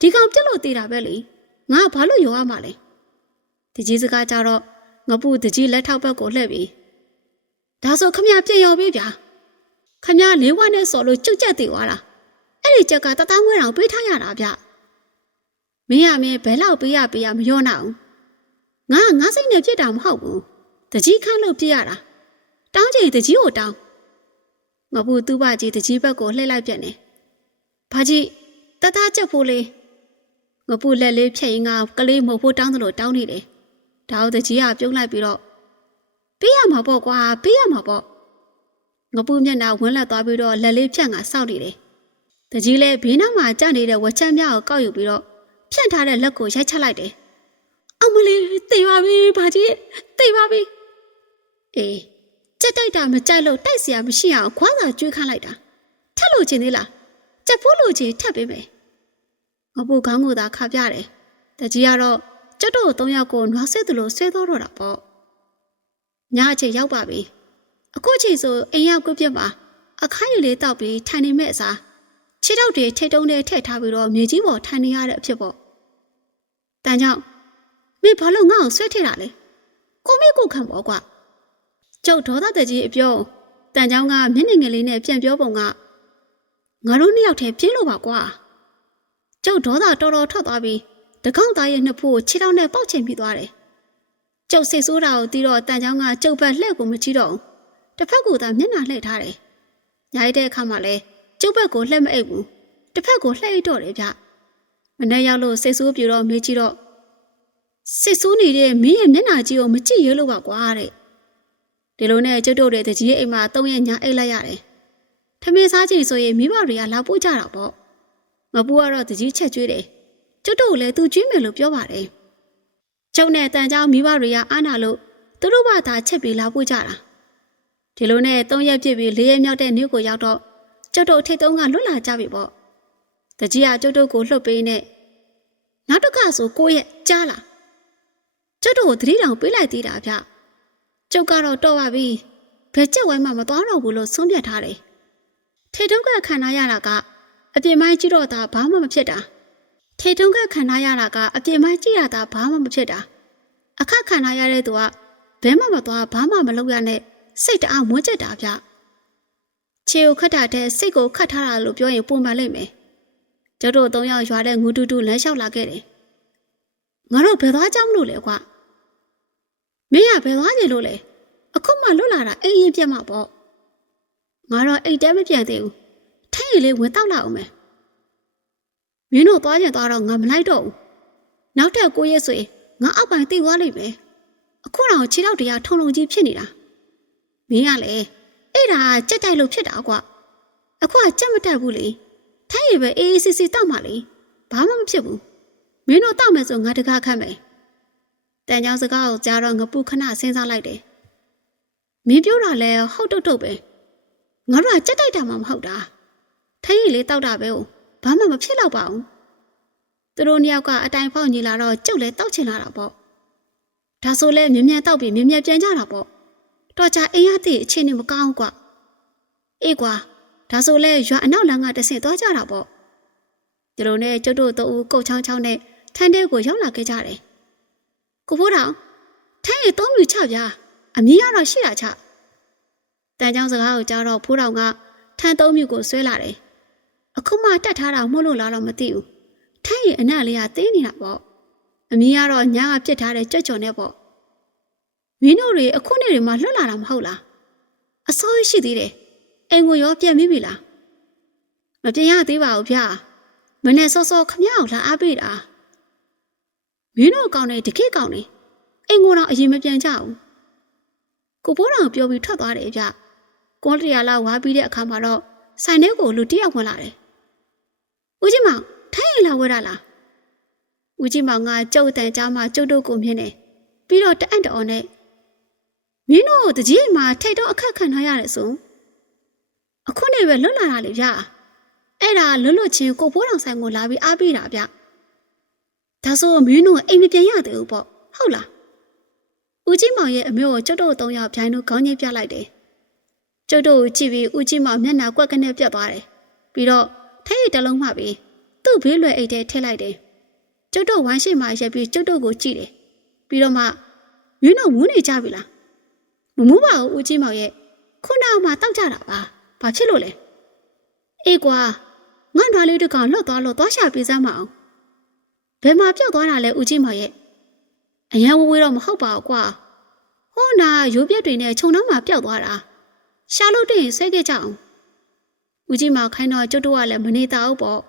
ဒီကောင်ပြက်လို့တေးတာပဲလေငါဘာလို့ရောရမှာလဲတကြီးစကားကြတော့ငပုတကြီးလက်ထောက်ဘက်ကိုလှည့်ပြီးဒါဆိုခမရပြက်ရောပေးဗျာခမရလေးဝါနဲ့စော်လို့ကြုတ်ကြက်သေးသွားတာ အဲ့ဒီကြက်ကတသားငွေတောင်ပေးထားရတာဗျမင်းရမင်းဘဲလောက်ပေးရပေးရမရောနိုင်အောင်ငါငါစိတ်နဲ့ပြက်တာမဟုတ်ဘူးတကြီးခန့်လို့ပြက်ရတာတောင်းချင်တကြီးကိုတောင်းငပုသူ့ဘကြီးတကြီးဘက်ကိုလှည့်လိုက်ပြက်နေဘာကြီးတသားချက်ဖို့လေငပုလက်လေးဖြတ်ရင်ငါကလေးမဟုတ်ဖို့တောင်းသလိုတောင်းနေတယ်။ဒါဟုတ်တကြီးကပြုံးလိုက်ပြီးတော့ပေးရမှာပေါ့ကွာပေးရမှာပေါ့ငပုမျက်နှာဝန်းလက်သွားပြီးတော့လက်လေးဖြတ်ငါစောက်နေတယ်။ တကြီးလည်းဘေးနားမှာကြံ့နေတဲ့ဝက်ချက်များကိုကောက်ယူပြီးတော့ဖြန့်ထားတဲ့လက်ကိုရိုက်ချလိုက်တယ်။အမလေးတေပါပြီဘာကြီးတေပါပြီ။အေးကြက်တိုက်တာမကြိုက်လို့တိုက်เสียမရှိအောင်ခွားစာကျွေးခန့်လိုက်တာ။ထက်လို့ချင်းသေးလား ကြက်ဖိုးလိုချင်ထပ်ပေးမယ်။ငါဖို့ခေါင်းကိုသာခါပြတယ်။တကြီးကတော့ကျတ်တို့သုံးယောက်ကိုနွားဆဲသလိုဆဲသွားတော့တာပေါ့။ညအချိန်ရောက်ပါပြီ။အခုချိန်ဆိုအိမ်ရောက်ကိုပြက်ပါအခါယူလေးတောက်ပြီးထိုင်နေမဲ့အစား ခြေထောက်တွေထိတ်တုံးနဲ့ထည့်ထားပြီးတော့မြေကြီးပေါ်ထိုင်နေရတဲ့အဖြစ်ပေါ့။တန်ကြောင့်မင်းဘာလို့ငါ့ကိုဆွဲထည့်တာလဲ။ကိုမေကိုခံပေါ့ကွာ။ကျုပ်ဒေါသတကြီးအပြောတန်ကြောင့်ကမျက်နှာငယ်လေးနဲ့ပြန်ပြောပုံကငါတို့နှစ်ယောက်တည်းပြေးလို့ပါကွာကျုပ်ဒေါသတော်တော်ထွက်သွားပြီးတကောင်းသားရဲ့နှစ်ဖူးကိုခြေထောက်နဲ့ပေါက်ချင်ပြီးသွားတယ်ကျုပ်စိတ်ဆိုးတာကိုတီးတော့တန်ချောင်းကကျုပ်ဘက်လှည့်ကိုမချီတော့ဘူးတစ်ဖက်ကိုသာမျက်နှာလှည့်ထားတယ်ညာရတဲ့အခါမှာလဲ ကျုပ်ဘက်ကိုလှည့်မအိပ်ဘူးတစ်ဖက်ကိုလှည့်တော့တယ်ဗျမနေ့ရောက်လို့စိတ်ဆိုးပြေတော့မေးကြည့်တော့စိတ်ဆိုးနေတဲ့မင်းရဲ့မျက်နှာကြီးကိုမကြည့်ရလို့ပါကွာတဲ့ဒီလိုနဲ့ကျုပ်တို့တဲ့တကြီးအိမ်မှာ၃ရက်ညာအိတ်လိုက်ရတယ် ထမင်းစားချိန်ဆိုရင်မိဘတွေကလာပို့ကြတာပေါ့ ငပူကတော့တကြီးချက်ကျွေးတယ်ကျုပ်တို့ကိုလည်းသူကျွေးမယ်လို့ပြောပါတယ်ကျုပ်နဲ့တန်เจ้าမိဘတွေကအားနာလို့သူတို့ဘာသာချက်ပြီးလာပို့ကြတာဒီလိုနဲ့၃ရက်ပြည့်ပြီး၄ရက်မြောက်တဲ့နေ့ကိုရောက်တော့ ကျုပ်တို့ထိတ်တုံးကလွတ်လာကြပြီပေါ့တကြီးကကျုပ်တို့ကိုလှုပ်ပေးနဲ့နောက်တစ်ခါဆိုကိုယ့်ရဲ့ကြားလာကျုပ်တို့ကိုသတိတောင်ပေးလိုက်သေးတာဗျကျုပ်ကတော့တော့ပါပြီဘယ်ချက်ဝိုင်းမှမသွားတော့ဘူးလို့ဆုံးဖြတ်ထားတယ်ထိတ်တုံးကခံရရတာကအပြစ်မိုင်းကြည့်တော့တာဘာမှမဖြစ်တာထိတ်တုံးကခံရရတာကအပြစ်မိုင်းကြည့်ရတာဘာမှမဖြစ်တာအခက်ခံရတဲ့သူကဘဲမှမသွားဘာမှမလုပ်ရနဲ့စိတ်တအားမွန်းကျက်တာဗျ ခြေကိုခတ်တာတဲ့စိတ်ကိုခတ်ထားတာလို့ပြောရင်ပုံမှန်လိမ့်မယ်ကျတို့သုံးယောက်ရွာတဲ့ငူတူတူလမ်းလျှောက်လာခဲ့တယ်ငါတို့ဘယ်သွားကြမလို့လဲကွာမင်းကဘယ်သွားကြလို့လဲအခုမှလွတ်လာတာအိမ်ရင်ပြတ်မှာပေါ့ငါတော့အိတ်တဲမပြန်သေးဘူးထိုင်ရည်လေးဝင်တောက်လာအောင်မယ်မင်းတို့သွားကြသွားတော့ငါမလိုက်တော့ဘူးနောက်ထပ်ကိုရဲဆိုရင်ငါအောက်ပိုင်တိတ်သွားလိမ့်မယ်အခုတော့ခြေထောက်တရားထုံလုံးကြီးဖြစ်နေတာမင်းကလည်း အဲ့ဒါကြက်တိုက်လို့ဖြစ်တာကွာအခုကကြက်မတက်ဘူးလေထိုင်ရည်ပဲအေးအေးဆေးဆေးတောက်မှလေဘာမှမဖြစ်ဘူးမင်းတို့တောက်မယ်ဆိုငါတကားခတ်မယ်တန်ချောင်းစကားကိုကြားတော့ငပူခဏစဉ်းစားလိုက်တယ်မင်းပြောတာလဲဟုတ်တုတ်တုတ်ပဲငါတို့ကကြက်တိုက်တာမှမဟုတ်တာထိုင်ရည်လေးတောက်တာပဲဟုတ်ဘာမှမဖြစ်တော့ပါဘူးသူတို့နှစ်ယောက်ကအတိုင်ဖောက်ညီလာတော့ကျုပ်လည်းတောက်ချင်လာတာပေါ့ဒါဆိုလဲမြ мян တောက်ပြီးမြ мян ပြန်ကြတာပေါ့ တော်ချာအိမ်ရတဲ့အခြေအနေမကောင်းကွာအေးကွာဒါဆိုလဲရွာအနောက်လမ်းကတဆင့်သွားကြတာပေါ့ဒီလိုနဲ့ကျုပ်တို့တို့ကုတ်ချောင်းချောင်းနဲ့ထန်းတဲကိုရောက်လာခဲ့ကြတယ်ကိုဖိုးတော်ထန်းရီသုံးလူချဗျာအမီးကတော့ရှိတာချတန်ချောင်းစကားကိုကြားတော့ဖိုးတော်ကထန်းသုံးမြကိုဆွဲလာတယ်အခုမှတက်ထားတာမှုလို့လားတော့မသိဘူးထန်းရီအနက်လေးကတင်းနေတာပေါ့အမီးကတော့ညာကပြစ်ထားတဲ့ကြွကြော်နဲ့ပေါ့ မင်းတို့တွေအခုနေ့တွေမှလွတ်လာတာမဟုတ်လားအစိုးရရှိသေးတယ်အိမ်ကိုရောပြန်ပြီးပြီလားမပြန်ရသေးပါဘူးဗျာမနေ့စောစောခမရအောင်လာအားပေးတာမင်းတို့ကောင်းနေတခေတ်ကောင်းနေအိမ်ကိုတော့အရင်မပြန်ကြဘူးကိုဘိုးတော်ပြောပြီးထွက်သွားတယ်ဗျကွန်တရာလာဝါပြီးတဲ့အခါမှာတော့ဆိုင်ထဲကိုလူတစ်ယောက်ဝင်လာတယ်ဦးကြီးမောင်ထိုင်းရင်လာဝဲတာလားဦးကြီးမောင်ကကြုတ်တန်ကြားမှာကျုပ်တို့ကိုမြင်တယ်ပြီးတော့တအံ့တော်နဲ့ မင်းတို့တကြီးမှာထိတ်တော့အခက်ခံထားရတယ်ဆိုအခုနေပဲလွတ်လာတာလေဗျာအဲ့ဒါလွတ်လွတ်ချင်းကိုဖိုးတော်ဆိုင်ကိုလာပြီးအားပေးတာဗျဒါဆိုမင်းတို့အိမ်မပြန်ရသေးဘူးပေါ့ဟုတ်လားဦးကြီးမောင်ရဲ့အမျိုးကိုကျုပ်တို့သုံးယောက်ဗျိုင်းတို့ခေါင်းကြီးပြလိုက်တယ်ကျုပ်တို့ကိုကြည့်ပြီးဦးကြီးမောင်မျက်နှာကွက်ကနေပြတ်သွားတယ်ပြီးတော့ထိတ်ရတလုံးမှပြီးသူ့ဘေးလွယ်အိတ်ထဲထည့်လိုက်တယ်ကျုပ်တို့ဝိုင်းရှိမှရက်ပြီးကျုပ်တို့ကိုကြည့်တယ်ပြီးတော့မှမင်းတို့ဝန်းနေကြပြီလား မမူးပါဘူးဦးကြီးမောင်ရဲ့ခုနကမှတောက်ကြတာပါဘာဖြစ်လို့လဲအေးကွာငါ့ဓာလေးတစ်ကောင်လွတ်သွားလို့သွားရှာပေးစမ်းမအောင်ဘယ်မှာပြောက်သွားတာလဲဦးကြီးမောင်ရဲ့အရန်ဝဝေးတော့မဟုတ်ပါဘူးကွာဟိုးနာရိုးပြက်တွေနဲ့ခြုံနှောင်းမှာပျောက်သွားတာရှာလို့တရင်ဆွဲခဲ့ကြအောင်ဦးကြီးမောင်ခိုင်းတော့ကျုပ်တို့ကလည်းမနေတာဘူးပေါ့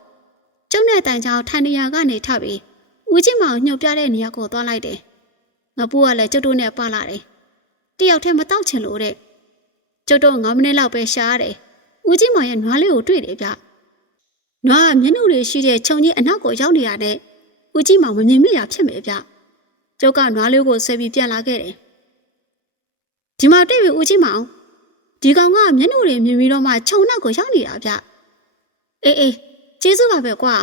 ကျုပ်နဲ့တိုင်ချောင်းထိုင်နေရာကနေထပြီးဦးကြီးမောင်ညှို့ပြတဲ့နေရာကိုသွားလိုက်တယ်ငါပူကလည်းကျုပ်တို့နဲ့ပါလာတယ် တယောက်တည်းမတောက်ချင်လို့တဲ့ကျုပ်တို့9မိနစ်လောက်ပဲရှားရတယ်ဦးကြီးမောင်ရဲ့နွားလေးကိုတွေ့တယ်ဗျနွားကမျက်နှာတွေရှိတဲ့ခြုံကြီးအနောက်ကိုရောက်နေတာနဲ့ဦးကြီးမောင်မမြင်မိတာဖြစ်မယ်ဗျကျုပ်ကနွားလေးကိုဆွဲပြီးပြန်လာခဲ့တယ်ဒီမှာတွေ့ပြီဦးကြီးမောင်ဒီကောင်ကမျက်နှာတွေမြင်ပြီးတော့မှခြုံနောက်ကိုရောက်နေတာဗျအေးအေးကျေးဇူးပါပဲကွာ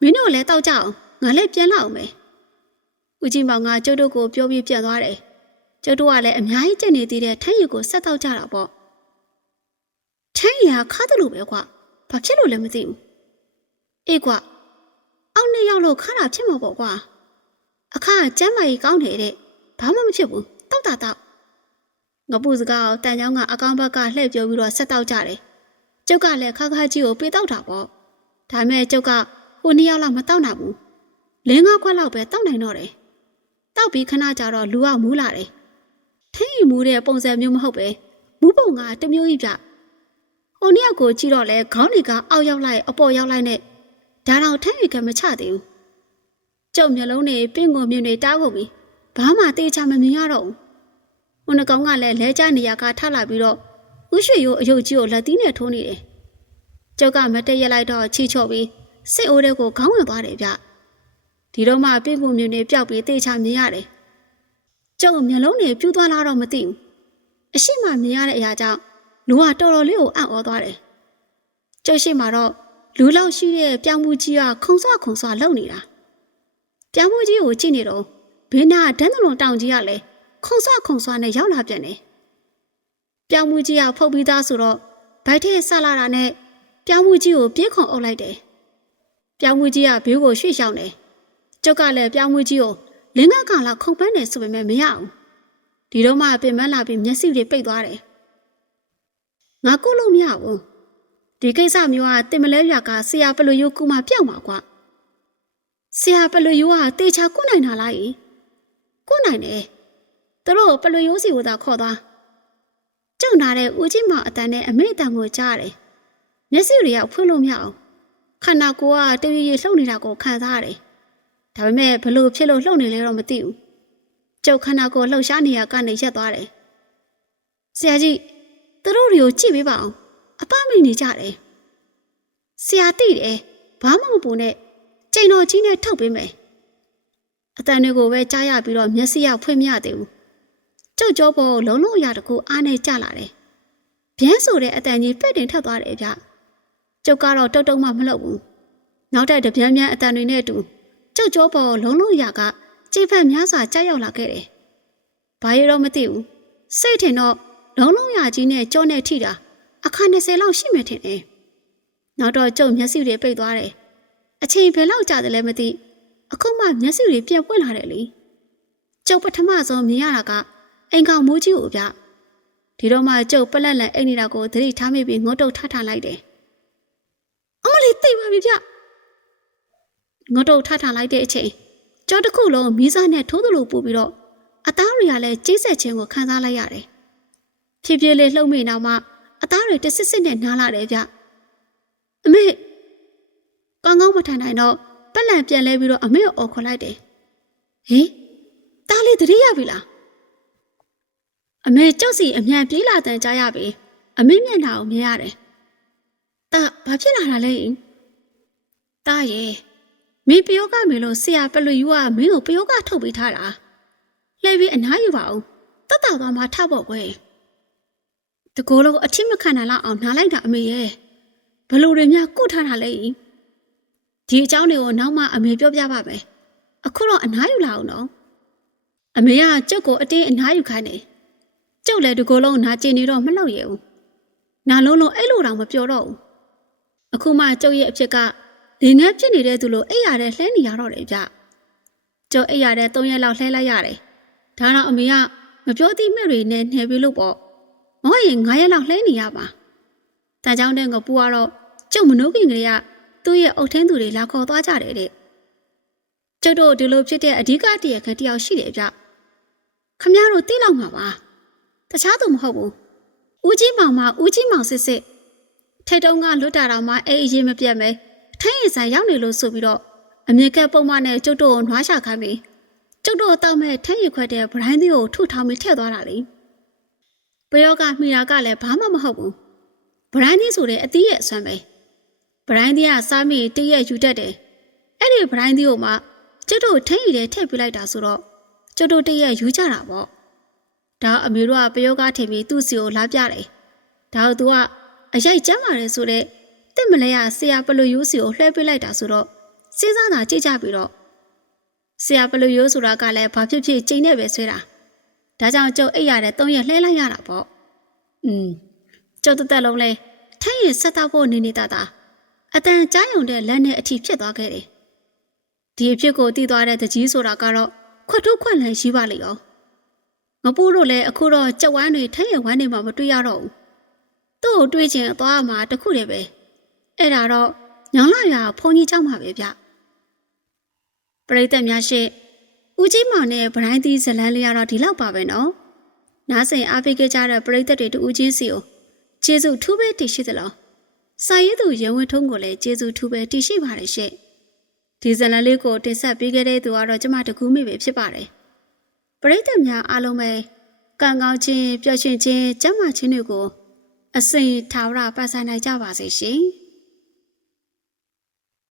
မင်းတို့လည်းတောက်ကြအောင်ငါလည်းပြန်လာအောင်မယ်ဦးကြီးမောင်ကကျုပ်တို့ကိုပြောပြီးပြန်သွားတယ် ကျုပ်တို့ကလည်းအများကြီးကြက်နေသေးတဲ့ထိုင်းရီကိုဆက်တောက်ကြတာပေါ့ထိုင်းရီကခါတယ်လို့ပဲကွာဘာဖြစ်လို့လဲမသိဘူးအေးကွာအောက်နှစ်ယောက်လို့ခါတာဖြစ်မှာပေါ့ကွာအခါကျမ်းမာကြီးကောင်းတယ်တဲ့ဘာမှမဖြစ်ဘူးတောက်တာတောက်ငပူစကားကိုတန်ချောင်းကအကောင့်ဘက်ကလှည့်ပြောပြီးတော့ဆက်တောက်ကြတယ်ကျုပ်ကလည်းခါခါကြီးကိုပေးတောက်တာပေါ့ဒါမဲ့ကျုပ်ကဟိုနှစ်ယောက်လောက်မတောက်နိုင်ဘူးလင်းငါးခွက်လောက်ပဲတောက်နိုင်တော့တယ်တောက်ပြီးခဏကြာတော့လူကမူးလာတယ် ထင်းရီမူးတဲ့ပုံစံမျိုးမဟုတ်ပဲမူးပုံကတမျိုးကြီးပြဟိုနှစ်ယောက်ကိုကြည့်တော့လဲခေါင်းတွေကအောက်ရောက်လိုက်အပေါ်ရောက်လိုက်နဲ့ဒါတော့ထင်းရီကမချသေးဘူးကျုပ်မျိုးလုံးတွေပင့်ကုန်မြင်တွေတားကုန်ပြီဘာမှတေးချမမြင်ရတော့ဘူးဟိုနှကောင်ကလည်းလဲကျနေရကထလာပြီးတော့ဥရွှေရိုးအယုတ်ကြီးကိုလက်သီးနဲ့ထိုးနေတယ်ကျုပ်ကမတည့်ရက်လိုက်တော့ချီချော့ပြီးစိတ်အိုးတွေကိုခေါင်းဝင်သွားတယ်ဗျဒီတော့မှပြင့်ကူမြူနေပျောက်ပြီးတေချာမြင်ရတယ် ကျုပ်မျက်လုံးတွေပြူးသွားလားတော့မသိဘူးအရှိမမြင်ရတဲ့အရာကြောင့်လူကတော်တော်လေးကိုအံ့ဩသွားတယ်ကျုပ်ရှိမှတော့လူလောက်ရှိတဲ့ပြောင်းမှုကြီးကခုံဆွခုံဆွလုံနေတာပြောင်းမှုကြီးကိုကြည့်နေတော့ဘေးနာဒန်းတလွန်တောင်ကြီးကလည်းခုံဆွခုံဆွနဲ့ရောက်လာပြန်တယ်ပြောင်းမှုကြီးကဖုတ်ပြီးသားဆိုတော့ဗိုက်ထဲဆလာတာနဲ့ပြောင်းမှုကြီးကိုပြေးခွန်အုပ်လိုက်တယ်ပြောင်းမှုကြီးကဘေးကိုရွှေ့ရှောင်းတယ်ကျုပ်ကလည်းပြောင်းမှုကြီးကို လင်းကကောင်လောက်ခုန်ပန်းနေဆိုပေမဲ့မရဘူးဒီတော့မှပင်မလာပြီးမျက်စိတွေပိတ်သွားတယ်ငါကုလို့မရဘူးဒီကိစ္စမျိုးကတင်မလဲရွာကဆရာပလူယိုကူမပြောက်မှာကွာဆရာပလူယိုကတေချာကုနိုင်တာလားဤကုနိုင်တယ်သူတို့ပလူယိုစီကိုသာခေါ်သွားကျုံနာတဲ့ဦးကြီးမအတန်နဲ့အမေအတန်ကိုကြားရတယ်မျက်စိတွေကဖွင့်လို့မရအောင်ခန္ဓာကိုယ်ကတရွေ့ရွေ့လှုပ်နေတာကိုခံစားရတယ် ဒါပေမဲ့ဘလို့ဖြစ်လို့လှုပ်နေလဲတော့မသိဘူးကျုပ်ခန္ဓာကိုယ်လှုပ်ရှားနေရကနေရက်သွားတယ်ဆရာကြီးသူတို့တွေကိုကြည့်ပေးပါအောင်အပမိနေကြတယ်ဆရာတိတယ်ဘာမှမပူနဲ့ချိန်တော်ကြီးနဲ့ထုတ်ပေးမယ်အတန်တွေကိုပဲကြားရပြီးတော့မျက်စိရဖွင့်မရသေးဘူးကျုပ်ကြောပေါ်လုံးလုံးအရာတကူအားနဲ့ကြလာတယ်ဗျန်းဆိုတဲ့အတန်ကြီးပြက်တင်ထက်သွားတယ်ဗျကျုပ်ကတော့တုတ်တုံမှမလုပ်ဘူးနောက်တဲ့တပြန်းပြန်းအတန်တွေနဲ့အတူ ကျုပ်ကြောပေါ်လုံးလုံးအရာကကြိတ်ဖက်များစွာကြောက်ရောက်လာခဲ့တယ်ဘာရတော့မသိဘူးစိတ်ထင်တော့လုံးလုံးရကြီးနဲ့ကြောနဲ့ထိတာအခါ20လောက်ရှိမယ်ထင်တယ်။နောက်တော့ကျုပ်မျက်စိတွေပိတ်သွားတယ်။အချိန်ဘယ်လောက်ကြာတယ်လဲမသိ။အခုမှမျက်စိတွေပြန်ပွင့်လာတယ်လေ။ကျုပ်ပထမဆုံးမြင်ရတာကအိမ်ကောင်မိုးကြီးကိုဗျ။ဒီတော့မှကျုပ်ပလက်လက်အိမ်နေတာကိုသတိထားမိပြီးငုတ်တုတ်ထထလိုက်တယ်။အမလေးသိပါပြီဗျ။ ငုတ်တုတ်ထထလိုက်တဲ့အချိန်ကျောင်းတစ်ခုလုံးမီးစားနဲ့ထိုးသလိုပူပြီးတော့အသားတွေကလည်းကျိတ်ဆက်ခြင်းကိုခံစားလိုက်ရတယ်။ဖြည်းဖြည်းလေးလှုပ်မိနောက်မှအသားတွေတဆစ်စစ်နဲ့နားလာတယ်ဗျအမေကောင်းကောင်းမထိုင်နိုင်တော့ပက်လန်ပြန်လဲပြီးတော့အမေကိုအော်ခေါ်လိုက်တယ်ဟင်တားလေးတတိယပြီလားအမေကြောက်စီအမြန်ပြေးလာတန်ကြားရပြီအမေမျက်နှာကိုမြင်ရတယ်တာဘာဖြစ်လာတာလဲတာရဲ့ မင်းပယောကမေလို့ဆရာပလူယူကမင်းကိုပယောကထုတ်ပေးထားတာလှည့်ပြီးအနားယူပါအောင်တတ်တာသွားမှထဖို့ကွယ်တကောလုံးအထစ်မခံနိုင်လောက်အောင်နားလိုက်တာအမေရဲ့ဘလို့တွေများကုထားတာလဲဒီအကြောင်းတွေကိုနောက်မှအမေပြောပြပါမယ်အခုတော့အနားယူလာအောင်နော်အမေကကျုပ်ကိုအတင်းအနားယူခိုင်းတယ်ကျုပ်လည်းတကောလုံးနာကျင်နေတော့မလောက်ရဘူးနာလုံးလုံးအဲ့လိုတောင်မပြောတော့ဘူးအခုမှကျုပ်ရဲ့အဖြစ်က လေငန်းဖြစ်နေတဲ့သူလိုအိပ်ရတဲ့လှဲနေရတော့တယ်ဗျကျုပ်အိပ်ရတဲ့၃ရက်လောက်လှဲလိုက်ရတယ်ဒါတော့အမေကမပြောသည့်မဲ့တွေနဲ့နှဲပြီးလို့ပေါ့မဟုတ်ရင်9ရက်လောက်လှဲနေရပါ။ဒါကြောင့်တဲ့ငပူကတော့ကျုပ်မနှုတ်ခင်ကလေးကသူ့ရဲ့အုတ်ထင်းသူတွေလာခေါ်သွားကြတယ်တဲ့။ကျုပ်တို့ဒီလိုဖြစ်တဲ့အဓိကတရခံတယောက်ရှိတယ်ဗျ။ခမည်းတော်သိလောက်မှာပါ။တခြားသူမဟုတ်ဘူး။ဦးကြီးမောင်မဦးကြီးမောင်စစ်စစ်ထိတ်တုံးကလွတ်တာတော့မှအေးအေးမပြတ်မဲအ ထိုင်းရင်ဆိုင်ရောက်နေလို့ဆိုပြီးတော့အမြင့်ကပုံမနဲ့ကျုပ်တို့ကိုနွားရှာခိုင်းပြီးကျုပ်တို့တောက်မဲ့ထမ်းရခွက်တဲ့ဗရိုင်းသီးကိုထုထောင်ပြီးထည့်သွားတာလေ။ပယောကမိတာကလည်းဘာမှမဟုတ်ဘူးဗရိုင်းသီးဆိုတဲ့အသီးရဲ့အစွမ်းပဲဗရိုင်းသီးကစားမိတည့်ရဲ့ယူတတ်တယ်အဲ့ဒီဗရိုင်းသီးကိုမှကျွတ်တို့ထိတ်ရည်ထည့်ပြလိုက်တာဆိုတော့ကျွတ်တို့တည့်ရဲ့ယူကြတာပေါ့ဒါအမေတို့ကပယောကထင်ပြီးသူ့စီကိုလာပြတယ်ဒါကသူကအရိုက်ကျမ်းပါတယ်ဆိုတဲ့ တစ်မလဲရဆရာပလူယူစီကိုလှည့်ပြလိုက်တာဆိုတော့စဉ်းစားတာကြည့်ကြပြီးတော့ဆရာပလူယူဆိုတာကလည်းဘာဖြစ်ဖြစ်ချိန်နဲ့ပဲဆွဲတာဒါကြောင့်ကျုပ်အိပ်ရတဲ့၃ရက်လှဲလိုက်ရတာပေါ့อืมကျုပ်တက်လုံးလဲထိုင်းရင်ဆက်တော့ဖို့နေနေတာတာအတန်ကြားယုံတဲ့လက်နဲ့အထီဖြစ်သွားခဲ့တယ်ဒီအဖြစ်ကိုတည်သွားတဲ့တကြီးဆိုတာကတော့ခွတ်ထုတ်ခွက်လန်ရှိပါလိမ့်အောင်မပူးလို့လဲအခုတော့ကြက်ဝမ်းတွေထိုင်းရဝမ်းတွေမှာမတွေ့ရတော့ဘူးသူ့ကိုတွေးချင်သွားမှာတခုတည်းပဲ အဲ့ဒါတော့ညောင်လာရွာဘုံကြီးကြောက်မှာပဲဗျပရိသတ်များရှေ့ဦးကြီးမောင်နဲ့ဗရိုင်းသီးဇလန်းလေးကတော့ဒီလောက်ပါပဲနော်နားစင်အားပေးခဲ့ကြတဲ့ပရိသတ်တွေတူးချင်းစီကိုကျေးဇူးထူးပဲတည်ရှိသလားစာရေးသူရင်ဝင်ထုံးကိုလည်းကျေးဇူးထူးပဲတည်ရှိပါတယ်ရှေ့ဒီဇလန်းလေးကိုတင်ဆက်ပေးခဲ့တဲ့သူကတော့ကျမတကူးမိပဲဖြစ်ပါတယ်ပရိသတ်များအားလုံးပဲကံကောင်းခြင်းပျော်ရွှင်ခြင်းကျမ်းမာခြင်းတွေကိုအစဉ်ထာဝရပန်ဆာနိုင်ကြပါစေရှင်။